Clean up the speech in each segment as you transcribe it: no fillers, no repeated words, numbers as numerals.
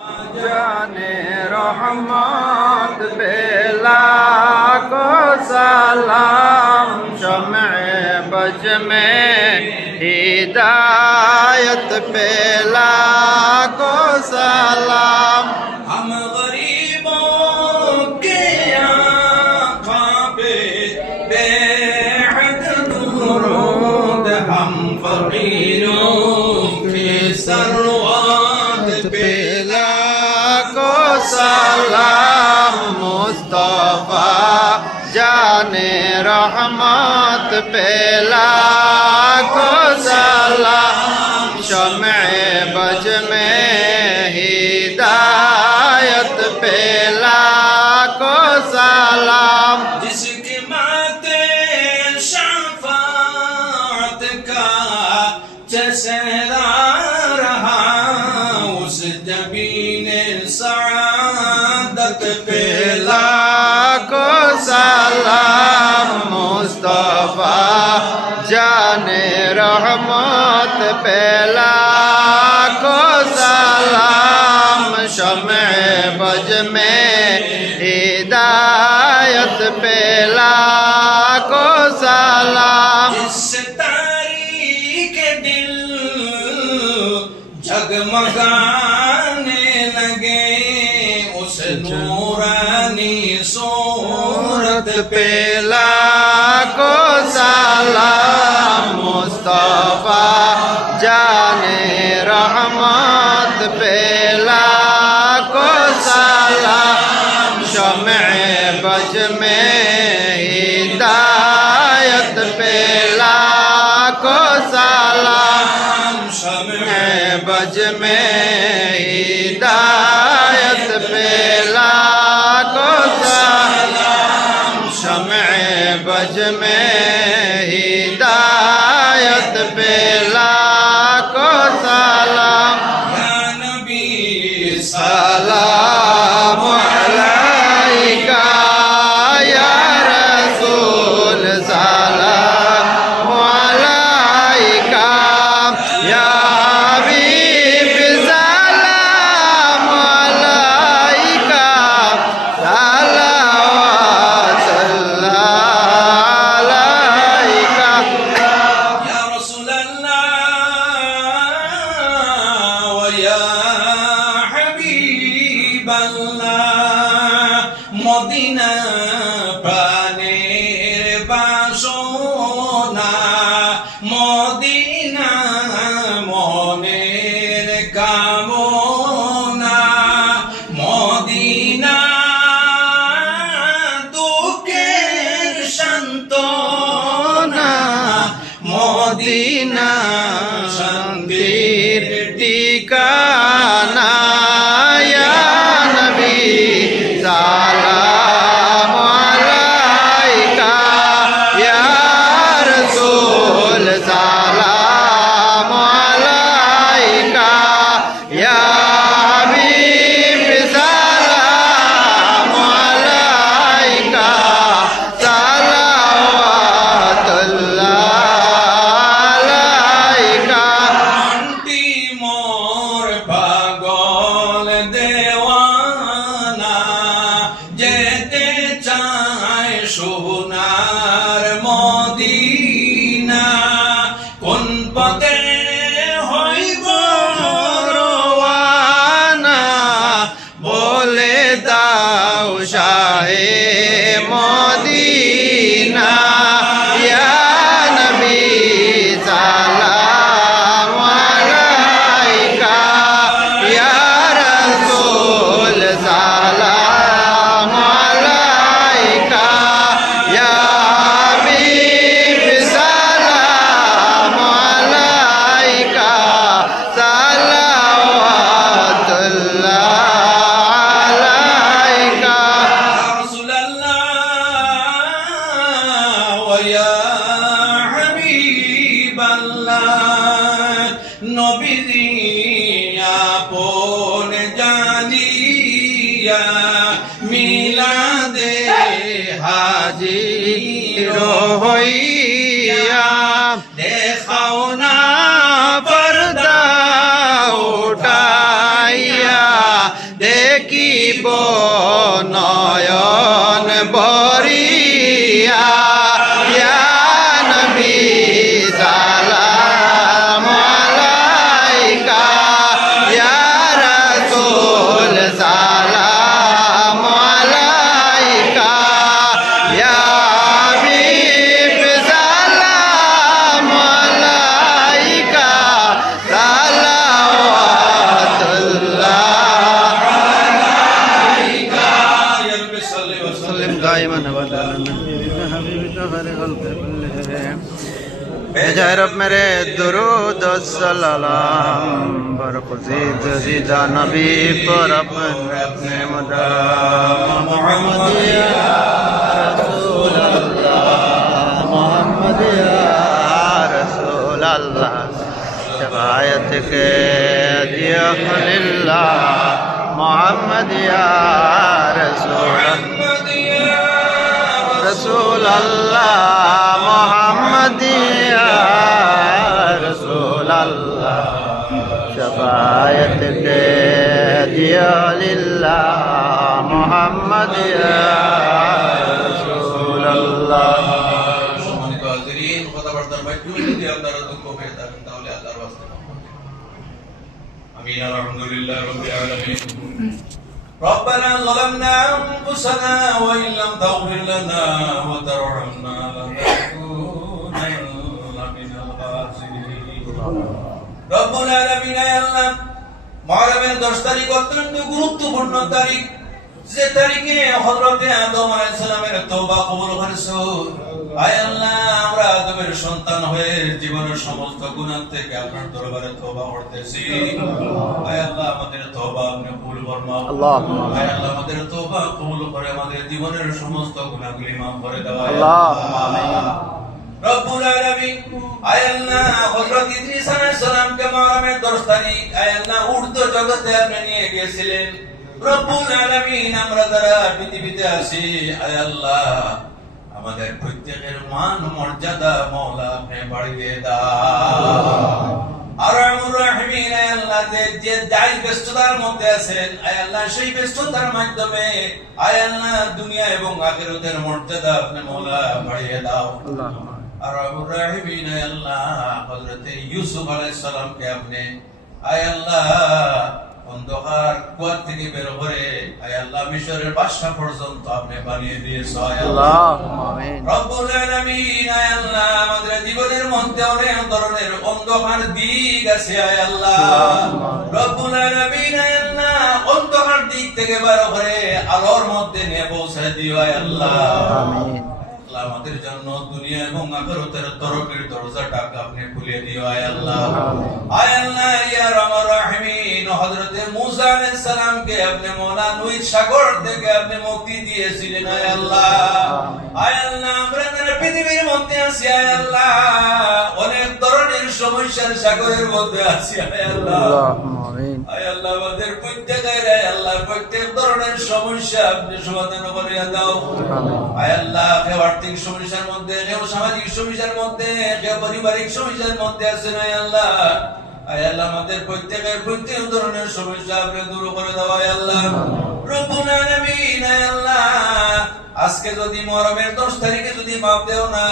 जाने रहमत बेला को सलाम शम्ए बज में हिदायत बेला को सलाम। हम गरीबों के आँखों पे बेहद दुरूद, हम फकीरों के सरवात पे को सलाम मुस्तफा जाने रहमत पेला को सलाम शम्ए बज में हिदायत पेला को सलाम। जिसके माथे शफाअत का चसेरा रहा, उस जबीने सआदत पे को सलाम मुस्तफा जाने रहमत पेला को सलाम शम्ए बज में हिदायत पेला को सलाम। जिससे तारीख दिल जगमगाने लगे, उस नूरानी सूरत पेला को सलाम मुस्तफा जाने रहमत पेला को सलाम शम्ए बज में हिदायत पेला को सलाम शम्ए बज में हिदायत पेला को सलाम शम्ए बज में हिदायत पेला को सलाम। या नबी सलाम अलैका या रसूल सलाम अलैका या हबीब सलाम अलैका सलावतुल्लाह अलैका। या रसूल अल्लाह व या हबीब अल्लाह, मदीना प्राणेर বাসনা, মদিনা মনের কামনা, মদিনা দুঃখের সান্ত্বনা, মদিনা শান্তির ঠিকানা ইয়া নবী সালাম আলাইকা ইয়া রাসূল সালাম আলাইকা ইয়া হাবিব সালাম আলাইকা সালাওয়াতুল্লাহ আন্টি মোর পাগল দেওয়ানা, যেতে চায় সোনার মদিনা, কোন পথে হইব রওয়ানা বলে দাও শাহে মদিনা ইয়া নবী সালাম আলাইকা ইয়া রাসূল সালাম আলাইকা ইয়া হাবিব সালাম আলাইকা সালাওয়াতুল্লাহ আলাইকা। رسول الله ويا حبيب الله, নবীজি আপন জানিয়া মিলাদে হাজির হইয়া দেখাও না পর্দা দেখিব নয়ন বরিয়া ইয়া নবী সালাম আলাইকা ইয়া রাসূল সালাম আলাইকা ইয়া হাবিব সালাম আলাইকা সালাওয়াতুল্লাহ يا رب صل وسلم وسلم دائما ابدا على نبينا حبيبك خير خلق كلهم جاء رب میرے درود و سلام برقزید زیدہ نبی پر اپنے مدام محمد یا رسول اللہ محمد یا رسول اللہ شفاعت کے دیا خلیلہ محمد یا رسول اللہ محمد يا رسول اللہ محمد یا رسول اللہ شفاعت کے دیا للہ محمد یا رسول اللہ সম্মানিত হাজিরিন কথাবার্তার মাধ্যমে যদি আপনারা দুঃখ পেয়ে থাকেন তাহলে আল্লাহর ওয়াস্তে আমিন আলহামদুলিল্লাহ রাব্বিল আলামিন ربنا ظلمنا أنفسنا وإن لم تغفر لنا وترحمنا لنكونن من الخاسرين رب العالمين يا الله মুহররমের 10 তারিখ অত্যন্ত গুরুত্বপূর্ণ তারিখ যে তারিখে হযরত আদম আলাইহিস সালামের তওবা কবুল হয়েছে আয় আল্লাহ আমরা আদমের সন্তান হয়ে জীবনের সমস্ত গুনাহ থেকে আপনার দরবারে তওবা করতেছি আয় আল্লাহ আমাদের তওবা আপনি কবুল ফরমাও আল্লাহুম্মা আয় আল্লাহ আমাদের তওবা কবুল করে আমাদের জীবনের সমস্ত গুনাহগুলি মাফ করে দাও আল্লাহুম্মা আমিন রব্বুল আলামিন আয় আল্লাহ হযরত ইদ্রিস আলাইহিস সালামকে মুহররমের 10 তারিখ আয় আল্লাহ উর্দু জগতে আপনি নিয়ে গিয়েছিলেন রব্বুল আলামিন আমরা যারা পৃথিবীতে আছি আয় আল্লাহ আমাদের প্রত্যেকের মান মর্যাদা মাওলা আপনি বাড়িয়ে দাও আরহামুর রাহিমিন আয় আল্লাহ যে যাই ব্যস্ততার মধ্যে আছেন আয় আল্লাহ সেই ব্যস্ততার মাধ্যমে আয় আল্লাহ দুনিয়া এবং আখিরাতের মর্যাদা আপনি মাওলা বাড়িয়ে দাও আল্লাহুম্মা আরহামুর রাহিমিন আয় আল্লাহ হযরত ইউসুফ আলাইহিস সালামকে আপনি আয় আল্লাহ অন্ধকার কুয়া থেকে বের করে আয় আল্লাহ মিশরের বাদশা পর্যন্ত আপনি বানিয়ে দিয়েছেন আয় আল্লাহ আল্লাহুম্মা আমিন রব্বুল আলামিন আয় আল্লাহ আমাদের জীবনের মধ্যে অনেক ধরনের অন্ধকার দিক আছে আয় আল্লাহ রব্বুল আলামিন আয় আল্লাহ অন্ধকার দিক থেকে বের করে আলোর মধ্যে নিয়ে পৌঁছে দিও আয় আল্লাহ আমিন আল্লাহ আমাদের জন্য দুনিয়া এবং আখিরাতের তরফের দরজাটা আপনি খুলে দিও আয় আল্লাহ আয় আল্লাহ ইয়া রাহমান রাহিমিন হযরত মূসা আলাইহিস সালামকে আপনি মাওলা নূহ সাগর থেকে আপনি মুক্তি দিয়েছিলেন আয় আল্লাহ আয় আল্লাহ আমরা যারা পৃথিবীর মধ্যে আছি আয় আল্লাহ অনেক ধরনের সমস্যার সাগরের মধ্যে আছি আয় আল্লাহ আল্লাহুম্মা আমিন আয় আল্লাহ আমাদের প্রত্যেকের আয় আল্লাহ প্রত্যেক ধরনের সমস্যা আপনি সমাধান করে দাও আয় আল্লাহ কেউ আর্থিক সমস্যার মধ্যে কেউ সামাজিক সমস্যার মধ্যে কেউ পারিবারিক সমস্যার মধ্যে আছেন আয় আল্লাহ আয় আল্লাহ আমাদের প্রত্যেকের প্রত্যেক ধরনের সমস্যা আপনি দূর করে দাও আয় আল্লাহ রব্বুল আলামিন আয় আল্লাহ আজকে যদি মুহররমের 10 তারিখে যদি মাফ দেও না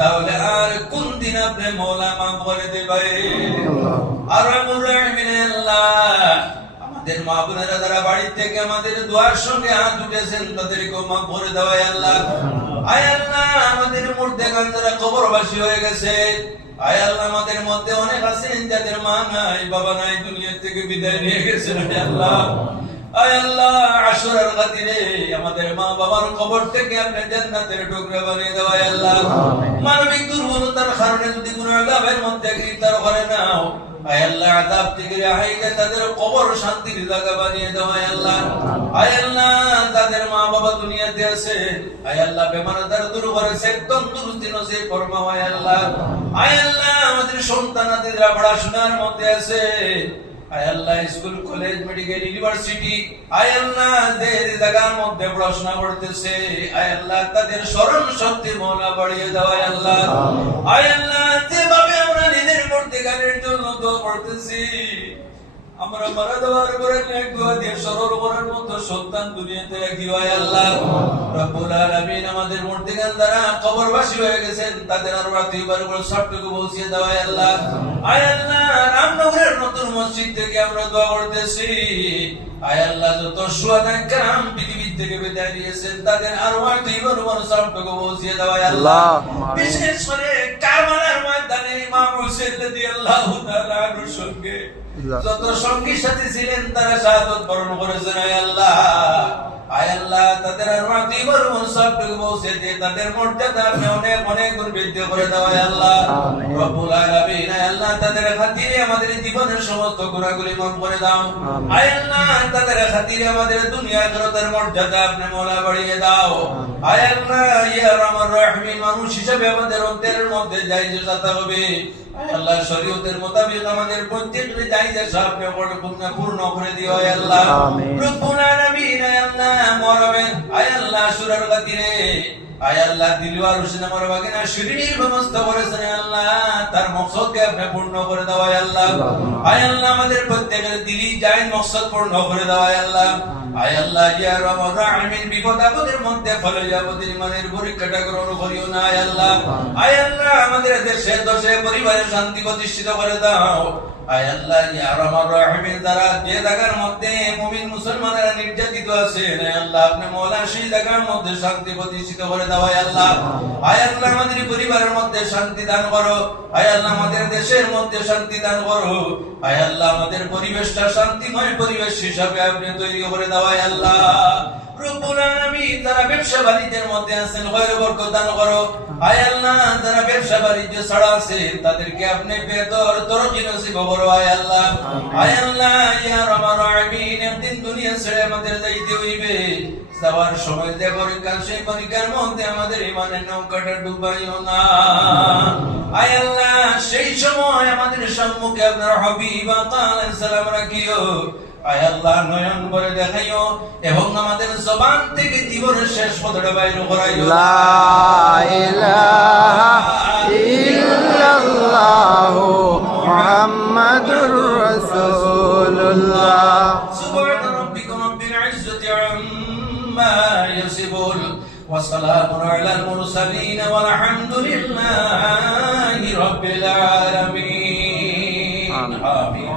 তাহলে আর কোন দিন আপনি মাওলা মাফ করে দিবেন আরহামুর রাহিমিন আল্লাহ আমাদের মা বোনেরা যারা বাড়ি থেকে আমাদের দোয়ার সঙ্গে হাত উঠেছেন তাদেরকে মাফ করে দাও আয় আল্লাহ আয় আল্লাহ আমাদের মুর্দাগান যারা কবরবাসী হয়ে গেছে আয় আল্লাহ আমাদের মধ্যে অনেক আছেন যাদের মা নাই বাবা নাই দুনিয়া থেকে বিদায় নিয়ে গেছেন আয় আল্লাহ আয় আল্লাহ আশুরার খাতিরে আমাদের মা বাবার কবর থেকে আপনি জান্নাতের টুকরা বানিয়ে দাও আয় আল্লাহ মানবিক দুর্বলতার কারণে যদি কোনো আযাবের মধ্যে গ্রেফতার করে নাও আয় আল্লাহ আযাব থেকে রেহাই দিয়ে তাদের কবর শান্তির জায়গা বানিয়ে দাও আয় আল্লাহ আয় আল্লাহ তাদের মা বাবা দুনিয়াতে আছে আয় আল্লাহ বেমারদার দূর করে সে তন্দুরুস্তি নসিব ফরমাও আয় আল্লাহ আয় আল্লাহ আমাদের সন্তানাদিরা পড়াশোনার মধ্যে আছে আয় আল্লাহ স্কুল কলেজ মেডিকেল ইউনিভার্সিটি আয় আল্লাহ যে জায়গার মধ্যে পড়াশোনা করতেছে আয় আল্লাহ তাদের স্মরণ শক্তি মাওলা বাড়িয়ে দাও আয় আল্লাহ আয় আল্লাহ যেভাবে আমরা নিজের মধ্যে গানের জন্য দোয়া করতেছি আমরা মারা দেওয়ার পরে নেক দোয়া দিয়ে সরল করার মতো সন্তান দুনিয়াতে রাখিও আয় আল্লাহ রব্বুল আলামিন। আমাদের মুর্তিগান দ্বারা কবরবাসী হয়ে গেছেন, তাদের আর রাত্রি বারবার সবটুকু পৌঁছিয়ে দাও আয় আল্লাহ। আয় আল্লাহ, রামনগরের নতুন মসজিদ থেকে আমরা দোয়া করতেছি, আয় আল্লাহ যত শুহাদায়ে কেরাম পৃথিবী থেকে বিদায় নিয়েছেন, তাদের আর রাত্রি বারবার সবটুকু পৌঁছিয়ে দাও আয় আল্লাহ। বিশেষ করে কারবালার ময়দানে ইমাম হোসেন রাদিয়াল্লাহু তাআলা আনহুর সঙ্গে যত সঙ্গী সাথী ছিলেন তারা শাহাদাত বরণ করেছেন আয় আল্লাহ। আয় আল্লাহ, তাদের রাত্রি বারবার সবটুকু পৌঁছে দিয়ে তাদের মর্যাদা আপনি অনেক অনেক গুণ বৃদ্ধি করে দাও আয় আল্লাহ রব্বুল আলামিন। আয় আল্লাহ, তাদের খাতিরে আমাদের জীবনের সমস্ত গুনাহগুলি মাফ করে দাও। আয় আল্লাহ, তাদের খাতিরে আমাদের দুনিয়া আখিরাতের মর্যাদা আপনি মওলা বাড়িয়ে দাও। আয় আল্লাহ, ইয়া রহমান রহিম, মানুষ হিসেবে আমাদের অন্তরের মধ্যে জায়েজতা হবে। আয় আল্লাহ, শরীয়তের মোতাবেক আমাদের প্রত্যেকটি জায়েজা আপনি পূর্ণ করে দিও আয় আল্লাহ রব্বুল আলামিন। আয় আল্লাহ, মরবেন আয় আল্লাহ সুরার খাতিরে আয় আল্লাহ দিলওয়ার হোসেন আমার বাগিনা শিরিনের ব্যবস্থা করেছেন আয় আল্লাহ, তার মকসদকে আপনি পূর্ণ করে দাও আয় আল্লাহ। আয় আল্লাহ, আমাদের প্রত্যেকের দিলি জায়েজ মকসদ পূর্ণ করে দাও আয় আল্লাহ। আয় আল্লাহ, ইয়া রহমান রহিম, বিপদ আপদের মধ্যে ফলে যাবতীয় ইমানের পরীক্ষাটা গ্রহণ করিও না আয় আল্লাহ। আয় আল্লাহ, আমাদের দেশে দশে পরিবারে শান্তি প্রতিষ্ঠিত করে দাও। আয় আল্লাহ, ইয়া রহমান রহিম, যারা যে জায়গার মধ্যে মুমিন মুসলমানেরা নির্যাতিত আছে আয় আল্লাহ, আপনি মওলা সেই জায়গার মধ্যে শান্তি প্রতিষ্ঠিত করে দাও আয় আল্লাহ। আয় আল্লাহ, আমাদের পরিবারের মধ্যে শান্তি দান করো। আয় আল্লাহ, আমাদের দেশের মধ্যে শান্তি দান করো। আয় আল্লাহ, আমাদের পরিবেশটা শান্তিময় পরিবেশ হিসাবে আপনি তৈরি করে দাও আয় আল্লাহ রব্বুল আলামিন। যারা ব্যবসা বাণিজ্যের মধ্যে আছেন খয়র বরকত দান করো। আয় আল্লাহ, যারা ব্যবসা বাণিজ্য ছাড়া আছে তাদেরকে আপনি বেহতর তরক্কি নসিব করো আয় আল্লাহ। আয় আল্লাহ, ইয়া রহমান রহিম, একদিন দুনিয়া ছেড়ে আমাদের যাইতে হইবে, যাওয়ার সময় যে পরীক্ষা, সেই পরীক্ষার মধ্যে আমাদের ইমানের নৌকাটা ডুবাইও না আয় আল্লাহ। সেই সময় আমাদের সম্মুখে আপনার হাবিব আলাইহিস সালাম রাখিও আয় আল্লাহ, নয়ন ভরে দেখাইও এবং আমাদের জবান থেকে জীবনের শেষ কথাটা বাইর করাইও। লা ইলাহা ইল্লাল্লাহু মুহাম্মাদুর রাসূলুল্লাহ। সুবহানা রাব্বিকা রাব্বিল ইজ্জাতি আম্মা ইয়াসিফুন ওয়া সালামুন আলাল মুরসালিন ওয়াল হামদুলিল্লাহি রাব্বিল আলামিন। আমিন।